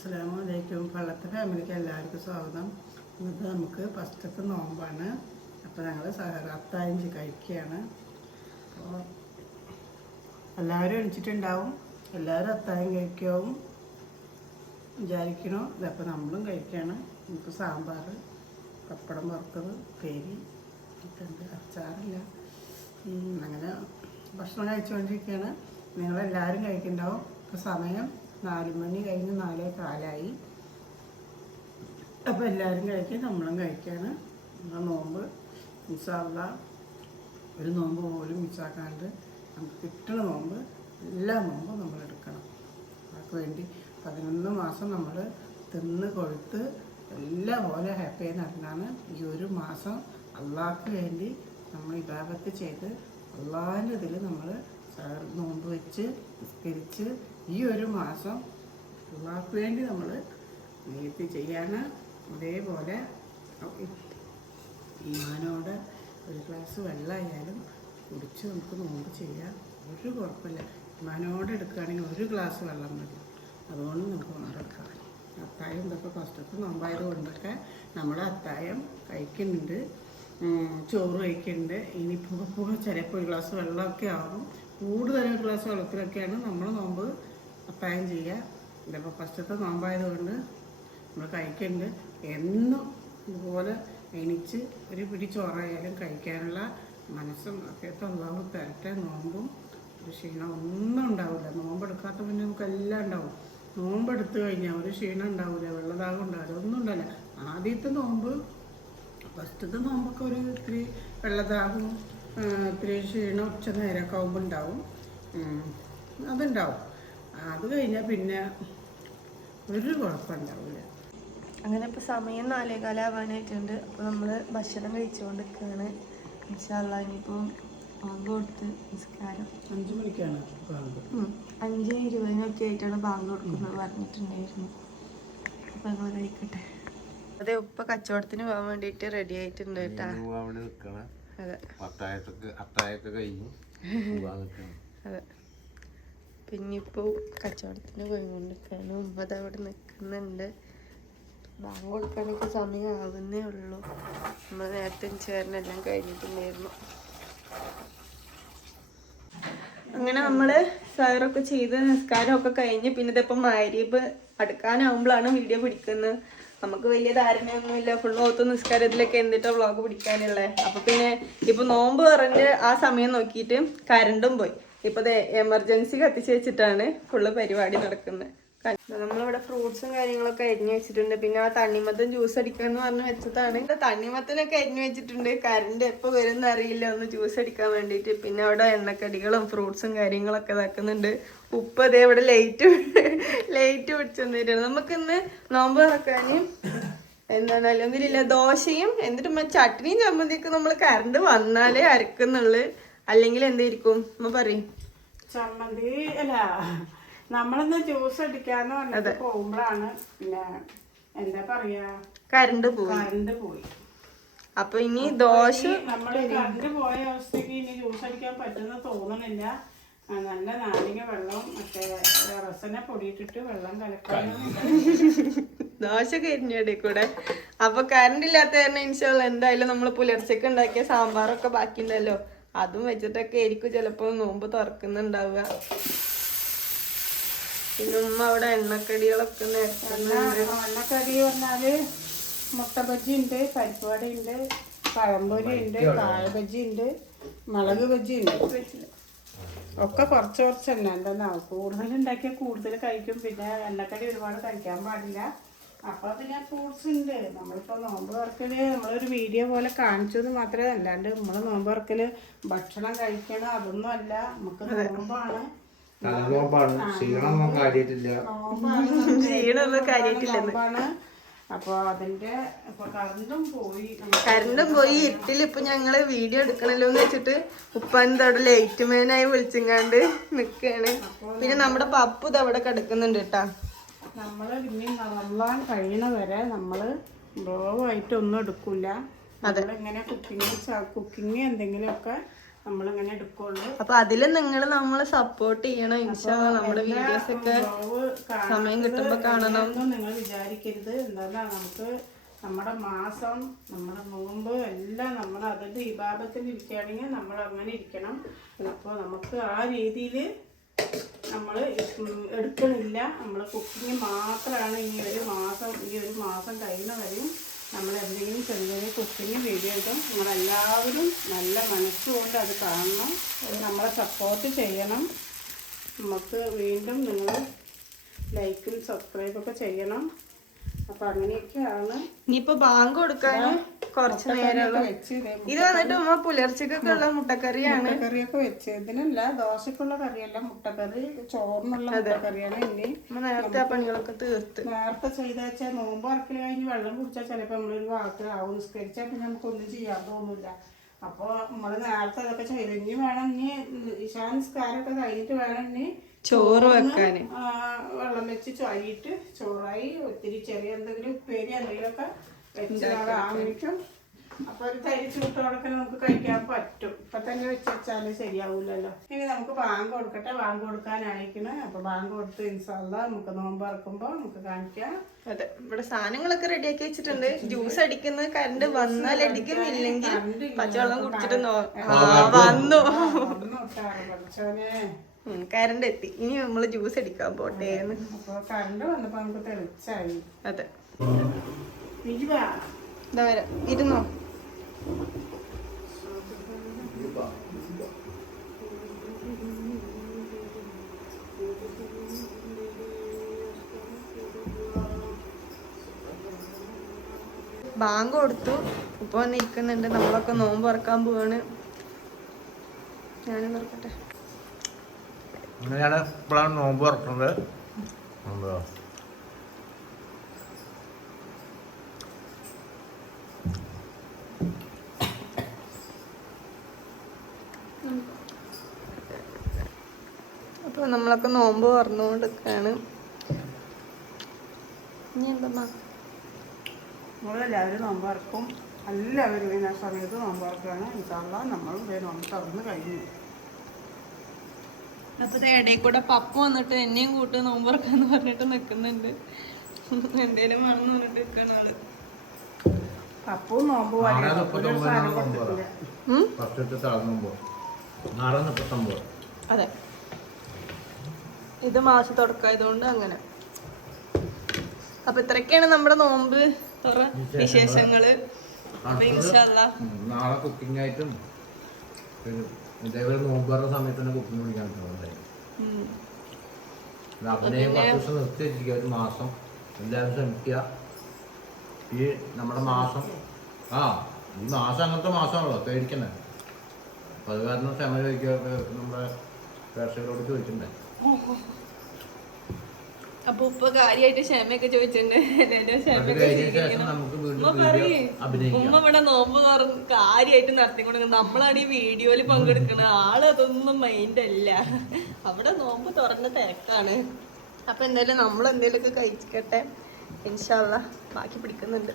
അസ്സലാമലൈക്കും. പള്ളത്തെ ഫാമിലിക്ക് എല്ലാവർക്കും സ്വാഗതം. ഇന്നത്തെ നമുക്ക് ഫസ്റ്റത്തെ നോമ്പാണ്. അപ്പോൾ ഞങ്ങൾ അത്താഴം കഴിക്കുകയാണ്. അപ്പോൾ എല്ലാവരും എണിച്ചിട്ടുണ്ടാവും, എല്ലാവരും അത്താഴം കഴിക്കാവും വിചാരിക്കണോ. ഇതപ്പോൾ നമ്മളും കഴിക്കുകയാണ്. നമുക്ക് സാമ്പാർ, പപ്പടം വറുത്തത്, പേരി ഇട്ടുണ്ട്, അച്ചാറില്ല. അങ്ങനെ ഭക്ഷണം കഴിച്ചുകൊണ്ടിരിക്കുകയാണ്. നിങ്ങളെല്ലാവരും കഴിക്കുന്നുണ്ടാവും. ഇപ്പോൾ സമയം 4 മണി കഴിഞ്ഞ് 4:15. അപ്പോൾ എല്ലാവരും കഴിക്കുക, നമ്മളും കഴിക്കുകയാണ്. നമ്മൾ നോമ്പ് ഇൻഷാ അല്ലാഹ് ഒരു നോമ്പ് പോലും മിസ്സാക്കാണ്ട് നമുക്ക് കിട്ടണ നോമ്പ് എല്ലാ നോമ്പും നമ്മൾ എടുക്കണം. അതിന് വേണ്ടി 11 മാസം നമ്മൾ തിന്ന് കൊഴുത്ത് എല്ലാ പോലെ ഹാപ്പിയായി നടന്നാണ് ഈ ഒരു മാസം അള്ളാഹ്ക്ക് വേണ്ടി നമ്മൾ ഇബാദത്ത് ചെയ്ത് അള്ളാഹിൻ്റെ ഇതിൽ നമ്മൾ നോമ്പ് വെച്ച് നിസ്കരിച്ച് ഈ ഒരു മാസം അള്ളാഹ്ക്ക് വേണ്ടി നമ്മൾ നിയത്ത് ചെയ്യാണ്. അതേപോലെ ഈമാനോടെ ഒരു ഗ്ലാസ് വെള്ളമായാലും കുടിച്ച് നമുക്ക് നോമ്പ് ചെയ്യാം, ഒരു കുഴപ്പമില്ല. ഈമാനോടെ എടുക്കുകയാണെങ്കിൽ ഒരു ഗ്ലാസ് വെള്ളം മതി, അതുകൊണ്ട് നമുക്ക് നോമ്പെടുക്കാം. അത്തായം ഇതൊക്കെ ഫസ്റ്റത്തെ നോമ്പായത് കൊണ്ടൊക്കെ നമ്മൾ അത്തായം കഴിക്കുന്നുണ്ട്, ചോറ് കഴിക്കുന്നുണ്ട്. ഇനിയിപ്പോൾ ചിലപ്പോൾ ഒരു ഗ്ലാസ് വെള്ളമൊക്കെ ആകും, കൂടുതലും ഒരു ഗ്ലാസ് വെള്ളത്തിലൊക്കെയാണ് നമ്മൾ നോമ്പ് അത്തായം ചെയ്യുക. ഇതിപ്പോൾ ഫസ്റ്റത്തെ നോമ്പായത് കൊണ്ട് നമ്മൾ കഴിക്കുന്നുണ്ട്. എന്നും ഇതുപോലെ എണിച്ച് ഒരു പിടി ചോറായാലും കഴിക്കാനുള്ള മനസ്സും ഒക്കെ അള്ളാഹു തരട്ടെ. നോമ്പും ഒരു ക്ഷീണം ഒന്നും ഉണ്ടാവില്ല. നോമ്പെടുക്കാത്ത പിന്നെ നമുക്ക് എല്ലാം ഉണ്ടാവും. നോമ്പെടുത്ത് കഴിഞ്ഞാൽ ഒരു ക്ഷീണം ഉണ്ടാവില്ല, വെള്ളദാഹം ഉണ്ടാവില്ല, ഒന്നും ഉണ്ടാവില്ല. ആദ്യത്തെ നോമ്പ് ഫസ്റ്റത്തെ നോമ്പൊക്കെ ഒരു ഇത്തിരി വെള്ളദാഹം, ഇത്തിരി ക്ഷീണം ഉച്ച നേരമൊക്കെ ആകുമ്പോൾ ഉണ്ടാവും, അതുണ്ടാവും. അത് കഴിഞ്ഞാൽ പിന്നെ ഒരു കുഴപ്പമുണ്ടാവില്ല. അങ്ങനെ ഇപ്പോൾ സമയം 4:15 അപ്പോൾ നമ്മൾ ഭക്ഷണം കഴിച്ചുകൊണ്ടിരിക്കുകയാണ്. ഇൻഷാ അല്ലാഹ് ഇനിയിപ്പോൾ ബാങ്ക് കൊടുത്ത് നിസ്കാരം 5 മണിക്കാണ് 5:20 ആയിട്ടാണ് ബാങ്ക് കൊടുക്കുന്നത് പറഞ്ഞിട്ടുണ്ടായിരുന്നു. അപ്പോൾ ഞങ്ങൾ കഴിക്കട്ടെ. അതെ, ഉപ്പ കച്ചവടത്തിന് പോകാൻ വേണ്ടിയിട്ട് റെഡി ആയിട്ടുണ്ട് കേട്ടാ. അതെ അതെ, പിന്നെ ഇപ്പോൾ കച്ചവടത്തിന് പോയിക്കൊണ്ടിരിക്കുകയാണ്. ഉമ്മ അവിടെ നിൽക്കുന്നുണ്ട്. ബാങ്ക് കൊടുക്കാനൊക്കെ സമയം ആവുന്നേ ഉള്ളൂ. നമ്മൾ നേരത്തെ ചേർന്നെല്ലാം കഴിഞ്ഞിട്ടുണ്ടായിരുന്നു. അങ്ങനെ നമ്മൾ സയറൊക്കെ ചെയ്ത് നിസ്കാരമൊക്കെ കഴിഞ്ഞ് പിന്നെ ഇതിപ്പോൾ മഗ്‌രിബ് അടുക്കാനാവുമ്പോഴാണ് വീഡിയോ പിടിക്കുന്നത്. നമുക്ക് വലിയ ധാരണയൊന്നുമില്ല, ഫുൾ നോത്ത് നിസ്കാരത്തിലൊക്കെ എന്തിട്ടാ വ്ളോഗ് പിടിക്കാനുള്ളത്. അപ്പോൾ പിന്നെ ഇപ്പോൾ നോമ്പ് പറഞ്ഞ് ആ സമയം നോക്കിയിട്ട് കറണ്ടും പോയി. ഇപ്പോൾ എമർജൻസി കത്തിച്ച് വെച്ചിട്ടാണ് ഫുള്ള് പരിപാടി നടക്കുന്നത്. നമ്മളിവിടെ ഫ്രൂട്ട്സും കാര്യങ്ങളൊക്കെ അരിഞ്ഞു വെച്ചിട്ടുണ്ട്. പിന്നെ ആ തണ്ണിമത്തൻ ജ്യൂസ് അടിക്കാന്ന് പറഞ്ഞ് വെച്ചതാണ്. തണ്ണിമത്തനൊക്കെ അരിഞ്ഞു വെച്ചിട്ടുണ്ട്. കറണ്ട് എപ്പോൾ വരുമെന്ന് അറിയില്ല, ഒന്ന് ജ്യൂസ് അടിക്കാൻ വേണ്ടിയിട്ട്. പിന്നെ അവിടെ എണ്ണക്കടികളും ഫ്രൂട്ട്സും കാര്യങ്ങളൊക്കെ ഇതാക്കുന്നുണ്ട്. ഉപ്പ് അതേ ഇവിടെ ലൈറ്റ് പിടിച്ചു തന്നിട്ടുണ്ട്. നമുക്കിന്ന് നോമ്പ് തുറക്കാൻ എന്താണ് അല്ലെന്നില്ല ദോശയും എന്നിട്ട് ചട്നിയും ചമ്മന്തിയൊക്കെ നമ്മൾ കറണ്ട് വന്നാലേ അരക്കുന്നുള്ളു. അല്ലെങ്കിൽ എന്തായിരിക്കും അമ്മ പറയും? ചമ്മന്തി അല്ല, നമ്മളിന്ന് ജ്യൂസ് അടിക്കാന്ന് പറഞ്ഞിട്ട് പോകുമ്പോഴാണ് പിന്നെ എന്താ പറയാ കറണ്ട് പോയി. അപ്പൊ ഇനി ദോശ നമ്മള് കറണ്ട് പോയ അവസ്ഥക്ക് ഇനി ജ്യൂസ് അടിക്കാൻ പറ്റുന്ന തോന്നണില്ല. നല്ല നാരങ്ങ വെള്ളം മറ്റേ റസന പൊടിയിട്ടിട്ട് വെള്ളം കലക്കാനും ദോശ കരിഞ്ഞടി കൂടെ. അപ്പൊ കറണ്ട് ഇല്ലാത്ത കാരണം ഇൻഷാല്ലാ എന്തായാലും നമ്മൾ പുലർച്ചയ്ക്ക് ഉണ്ടാക്കിയ സാമ്പാറൊക്കെ ബാക്കിയുണ്ടല്ലോ, അതും വെച്ചിട്ടൊക്കെ ആയിരിക്കും ചിലപ്പോ നോമ്പ് തുറക്കുന്നുണ്ടാവുക. പിന്നെ ഉമ്മ അവിടെ എണ്ണക്കടികളൊക്കെ എണ്ണക്കടി പറഞ്ഞാല് മുട്ട ബജ്ജി ഉണ്ട്, പരിപ്പ് വട ഉണ്ട്, പഴംപൊരി ഉണ്ട്, കായ ബജ്ജി ഉണ്ട്, മുളക് ബജ്ജി ഉണ്ട്. ഒക്കെ കുറച്ച് തന്നെ. എന്താന്നാവും കൂടുതൽ ഉണ്ടാക്കിയാൽ കൂടുതൽ കഴിക്കും. പിന്നെ എണ്ണക്കടി ഒരുപാട് കഴിക്കാൻ പാടില്ല. അപ്പൊ പിന്നെ ഫ്രൂട്ട്സ് ഉണ്ട്. നമ്മളിപ്പോ നോമ്പ് തുറക്കല് നമ്മളൊരു വീഡിയോ പോലെ കാണിച്ചത് മാത്രമേ, അല്ലാണ്ട് നമ്മള് നോമ്പ് തുറക്കല് ഭക്ഷണം കഴിക്കണം അതൊന്നും അല്ല. നമുക്ക് നോമ്പാണ്. അപ്പൊ അതിന്റെ കറണ്ടും പോയി. ഇരുട്ടിലിപ്പൊ ഞങ്ങള് വീഡിയോ എടുക്കണല്ലോ എന്ന് വെച്ചിട്ട് ഉപ്പാൻ്റെ അവിടെ ലൈറ്റ് മാനായി വിളിച്ചിങ്ങാണ്ട് നിക്കാണ്. പിന്നെ നമ്മുടെ പപ്പു ഇത് അവിടെ കിടക്കുന്നുണ്ട് കേട്ടാ. നമ്മള് പിന്നെ റമളാൻ കഴിയണ വരെ നമ്മള് ബ്ലോഗായിട്ട് ഒന്നും എടുക്കൂല. ഇങ്ങനെ കുക്കിംഗ് എന്തെങ്കിലുമൊക്കെ നമ്മളിങ്ങനെ എടുക്കുള്ളൂ. അപ്പൊ അതില് നിങ്ങൾ നമ്മളെ സപ്പോർട്ട് ചെയ്യണം. ഇൻഷാല്ലാ നമ്മുടെ വീഡിയോസ് ഒക്കെ സമയം കിട്ടുമ്പോ കാണണം. നിങ്ങൾ വിചാരിക്കരുത്. എന്താ നമുക്ക് നമ്മുടെ മാസം നമ്മുടെ നോമ്പ് എല്ലാം നമ്മൾ അതിൻ്റെ വിഭാഗത്തിൽ ഇരിക്കുകയാണെങ്കിൽ നമ്മൾ അങ്ങനെ ഇരിക്കണം. അപ്പോൾ നമുക്ക് ആ രീതിയിൽ നമ്മൾ എടുക്കണില്ല. നമ്മൾ കുക്കിങ് മാത്രമാണ് ഈ ഒരു മാസം കഴിയുന്ന വരെയും നമ്മൾ എന്തെങ്കിലും ചെറിയ കുക്കിങ് വീഡിയോ ഇടും. നമ്മളെല്ലാവരും നല്ല മനസ്സുകൊണ്ട് അത് കാണണം, നമ്മളെ സപ്പോർട്ട് ചെയ്യണം. നമുക്ക് വീണ്ടും നിങ്ങൾ ലൈക്കും സബ്സ്ക്രൈബൊക്കെ ചെയ്യണം. അപ്പം അങ്ങനെയൊക്കെയാണ്. ഇനിയിപ്പോ ബാങ്ക് കൊടുക്കാൻ കുറച്ച് നേരം ഇത് വന്നിട്ട് ഉമ്മ പുലർച്ചക്കൊക്കെ ഉള്ള മുട്ടക്കറിയാണ്. മുട്ടക്കറിയൊക്കെ വെച്ച് ഇതിനല്ല, ദോശക്കുള്ള കറിയല്ല, മുട്ടക്കറി ചോറിനുള്ള മുട്ടക്കറിയാണ്. ഇനി നേരത്തെ ആ പണികളൊക്കെ തീർത്ത് നേരത്തെ ചെയ്ത വെച്ചാൽ നോമ്പ് ഇറക്കൽ കഴിഞ്ഞ് വെള്ളം കുടിച്ചാൽ ചിലപ്പോൾ നമ്മളൊരു വാക്കിലാവും. നിസ്കരിച്ചാൽ പിന്നെ നമുക്കൊന്നും ചെയ്യാൻ തോന്നില്ല. അപ്പോൾ നമ്മൾ നേരത്തെ അതൊക്കെ ചെയ്ത് ഇനി വേണം, ഇനി ഇശാ നിസ്കാരമൊക്കെ കഴിഞ്ഞിട്ട് വേണം ഇനി ചോറ് വെക്കാന്. വെള്ളം വെച്ച് ചൊരിയിട്ട് ചോറായി ഒത്തിരി ചെറിയ എന്തെങ്കിലും ഉപ്പേരി എന്തെങ്കിലുമൊക്കെ വെച്ച് ആവശ്യം. അപ്പൊ ഒരു തരി ചൂട്ടോടൊക്കെ നമുക്ക് കഴിക്കാൻ പറ്റും. ഇപ്പൊ തന്നെ വെച്ചാല് ശരിയാവൂലല്ലോ. ഇനി നമുക്ക് ബാങ്ക് കൊടുക്കട്ടെ. ബാങ്ക് കൊടുക്കാനായിരിക്കണം. അപ്പൊ ബാങ്ക് കൊടുത്ത് ഇൻഷാല്ലാ നമുക്ക് നോമ്പ് ഇറക്കുമ്പോ നമുക്ക് കാണിക്കാം. അതെ, ഇവിടെ സാധനങ്ങളൊക്കെ റെഡിയാക്കി വെച്ചിട്ടുണ്ട്. ജ്യൂസ് അടിക്കുന്നത് കറണ്ട് വന്നാൽ അടിക്കും, ഇല്ലെങ്കിൽ പച്ചവെള്ളം കുടിച്ചിട്ട് വന്നു പഠിച്ചോനെ കറണ്ട് എത്തി. ഇനി നമ്മള് ജ്യൂസ് അടിക്കാൻ പോട്ടെ. അപ്പൊ കറണ്ട് വന്നപ്പോ നമുക്ക് തെളിച്ചായി. അതെ, ഇതാ വരാം. ഇരുന്നോ. ബാങ്ക് കൊടുത്തു. ഇപ്പൊ വന്നിരിക്കുന്നുണ്ട്. നമ്മളൊക്കെ നോമ്പ് തുറക്കാൻ പോവാണ്. ഞാനും തുറക്കട്ടെ. അങ്ങനെയാണ് ഇപ്പോഴാണ് നോമ്പ് തുറക്കുന്നത്. അപ്പൊ നമ്മളൊക്കെ നോമ്പ് തുറന്നുകൊണ്ടിരിക്കാണ്. ഇനി എന്താ നമ്മളെല്ലാവരും നോമ്പ് തുറക്കും. എല്ലാവരും ഈ സമയത്ത് നോമ്പ് തുറക്കുകയാണ്. ഇൻഷാല്ലാ നമ്മളും നോമ്പ് തുറന്ന് കഴിഞ്ഞു. അപ്പൊ ഇടയിൽ കൂടെ പപ്പ വന്നിട്ട് എന്നെയും കൂട്ട് നോമ്പ് തുറക്കാന്ന് പറഞ്ഞിട്ട് നിക്കുന്നുണ്ട്. എന്തേലും വേണമെന്ന് പറഞ്ഞിട്ട് നിൽക്കണ ആള്. പപ്പവും നോമ്പ് അതെ, ഇത് മാസ തുടക്കായതുകൊണ്ട് അങ്ങനെ. അപ്പൊ ഇത്രയൊക്കെയാണ് നമ്മുടെ നോമ്പ് തുറ വിശേഷങ്ങള്. നാളെ കുക്കിംഗ് ആയിട്ടും ഇതേപോലെ നോമ്പ് പറഞ്ഞ സമയത്ത് തന്നെ കുക്കിംഗ് പിടിക്കാൻ പറ്റുന്നുണ്ടായി. അഭിനയം 10 ദിവസം നിർത്തി വെച്ചിരിക്കുക. ഒരു മാസം എല്ലാവരും ശ്രമിക്കുക. ഈ നമ്മുടെ മാസം ഈ മാസം അങ്ങനത്തെ മാസമാണല്ലോ, പേടിക്കണ്ടേ. അപ്പൊ അത് കാരണം ക്ഷമ ചോദിക്കുക. നമ്മുടെ പ്രേക്ഷകരോട് ചോദിച്ചിട്ടുണ്ടേ. അപ്പൊ ഉപ്പ കാര്യമായിട്ട് ക്ഷമയൊക്കെ ചോദിച്ചിട്ടുണ്ട്. ഉമ്മ ഇവിടെ നോമ്പ് തുറന്ന് കാര്യമായിട്ട് നടത്തിക്കൊണ്ടിരിക്കുന്നത്. നമ്മളാണ് ഈ വീഡിയോയില് പങ്കെടുക്കുന്നത്. ആളതൊന്നും മൈൻഡ് അല്ല. അവിടെ നോമ്പ് തുറന്ന തിരക്കാണ്. അപ്പൊ എന്തായാലും നമ്മളെന്തേലൊക്കെ കഴിക്കട്ടെ. ഇൻഷാല്ലാ ബാക്കി പിടിക്കുന്നുണ്ട്.